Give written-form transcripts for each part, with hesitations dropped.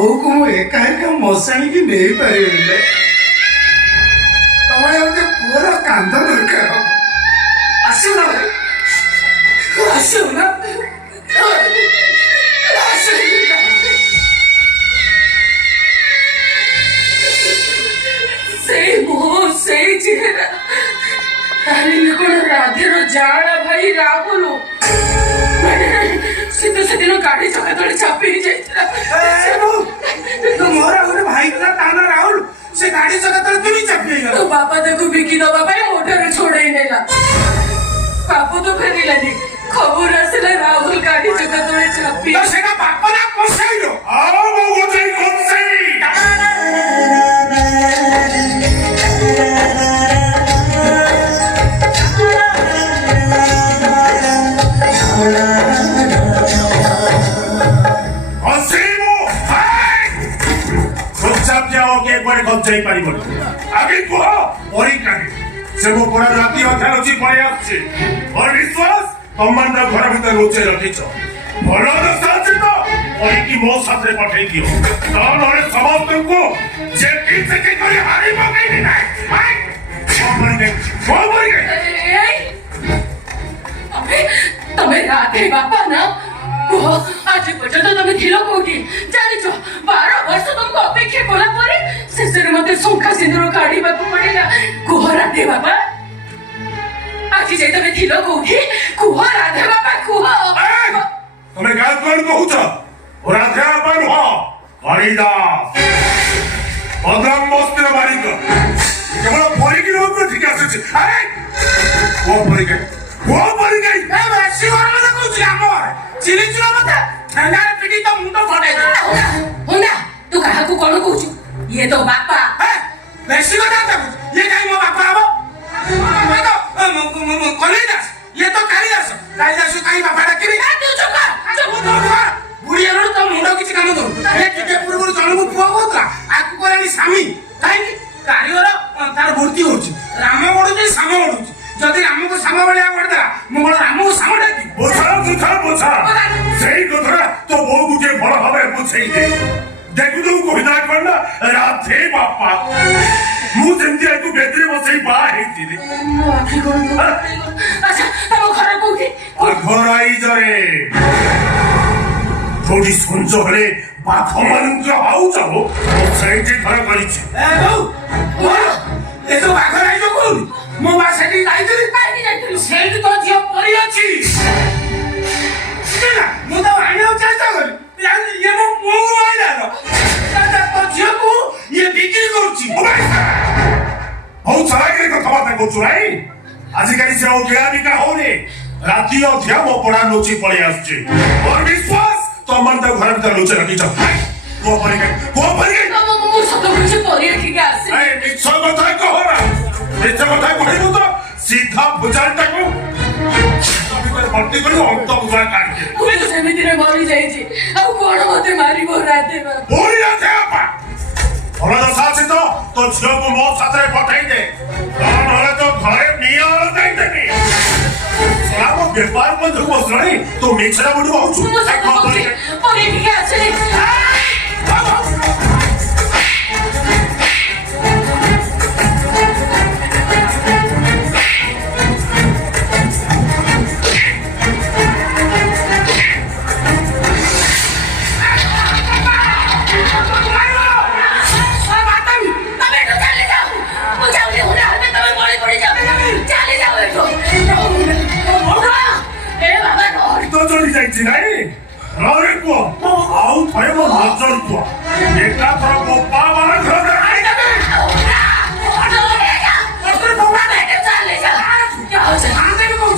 ବୋଉ କୁ ମୁଁ ଏକା ଏକା ମଶାଣିକି ନେଇପାରିବିନି। ତମେ ଗୋଟେ ପୁଅର କାନ୍ଦ ଦରକାର। ଆସିବ ନା ଆସିବ ନା ସେଇ ମୁହଁ ସେଇ ଚେହେରା ତାହେଲେ କଣ ରାଧେର ଜାଣା ଭାଇ ରାହୁଲ ଶୀତ ସେଦିନ ଗାଡି ଚକା ତଳେ ଚାପି ହେଇଯାଇଥିଲା। ମୋର ଗୋଟେ ଭାଇ ଥିଲା ତା ନାଁ ରାହୁଲ। ସେ ଗାଡି ଚକା ତଳେ କେମିତି ଚାପି ହେଇଗଲା? ତୋ ବାପା ତାକୁ ବିକି ଦବା ପାଇଁ ମୋଟର ଛୋଡେଇ ନେଲା। ବାପୁ ତ ଫେରିଲାନି। ଖବର ଆସିଲା ରାହୁଲ ଗାଡି ଚକା ତଳେ ଚାପି। ସେଟା ବାପା ନା କସାଇର? आगे कुह परीक्षा से मो पड़ा राति अधा रची पड़े आछे और विश्वास तमन घर भीतर रोचे रखिछ भल दशा अछि तो परीकी मो साथे पठै दियो नहले समस्त को जे ठीक से के करी हारी मगैनी नाही को मरि गई तमे राधे बापा ना आज पर्यंत तमे थिलो कोठी जानिछ 12 वर्ष तुमको अपेक्षा कोला परे शेषरे मते शंखा सिंदूर काढी बापू पड़ेला कुह राधे बापा आज जे तमे थिलो कोठी कुह राधे बापा कुह तमे गाल कोन कहूछ और राधे बापा न हरिदास बदम मस्तिर बालिक केवल परीकी लोग ठीक आछे अरे वो परी गई ए बेसी गरम ना कहूछ हमर चिली चिला मत ठंडा पिटी तो मुंडो फटे होना तू काहा को कोन कहूछ ये तो बापा ए बेसी गरम ना ये काई मो बापा आबो मैं तो कलिदास ये तो कालिदास काई बापा डाकिबी आ तू चुप बुढ़िया रो तो मुंडो किछ काम दो ए टिके पूर्व जणमु पुआ होतला आकु कोरानी सामी काई कारिगर तार भर्ती होची राम बडुची साम बडुची जदि राम को साम बलिया करदा मो राम को साम डाकी बोझा सही कथा तो वो मुझे बड़ भावे पूछे दे देखु तो कोहिना करना राधे बापा मु जेंती आकु बेदरे बसई बा हेतिले आखि कोन अच्छा तम घर कोठी घर आई जरे थोड़ी सुनजो हले बाख मंत्र आउ जाओ सही जे घर करिछि ए बौ ए तो बाघर आई जो कोन मो बा सेठी जाइतली सेठी तो जियो परी अछि ना मु तो आनियो चेष्टा करी ये मो आइला रो तो जियो को ये बिक्री करछि बहुत सारा के कथा बात को चुराई आजिकाली से ओ ज्ञानिका होने राति अध्या मो पड़ा नोची पड़े आछे और विश्वास तो मन तो घर भीतर लुचे रखी छ को परी गई मु सत कुछ परी के आसे ए मिछ कथा कहो ना मिछ कथा कहबो तो सीधा भुजालटा को भीतर भर्ती करी अंत भुजा काट के तुमे तो सेमिति रे मरि जाई छी आ कोन मते मारिबो राते बाबा बोली राधे बापा भल दशा अछि तो झियो को मो साथे पठाई दे नहले तो घरे नियर देई देबी सलाम व्यापार बंद हो बसणी तो मिछरा बुडी होछु परी के आसे चली जाइछि नाही रे को आउ थरे मो नजर को एका थर गोपा वाला घर आई देबे और बाबा बेटे चले जा क्या हो से आंदे को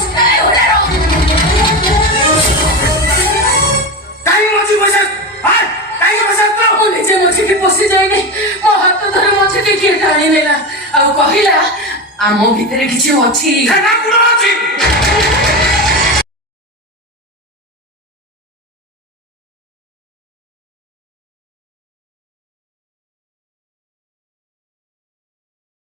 काई मची बसे हाय काई बसे तो निजे मची के पसी जाइनी मो हाथ धरे मची के किए टाणी नेला आ कहिला आमो भितरे किछि अछि खाना कुलो अछि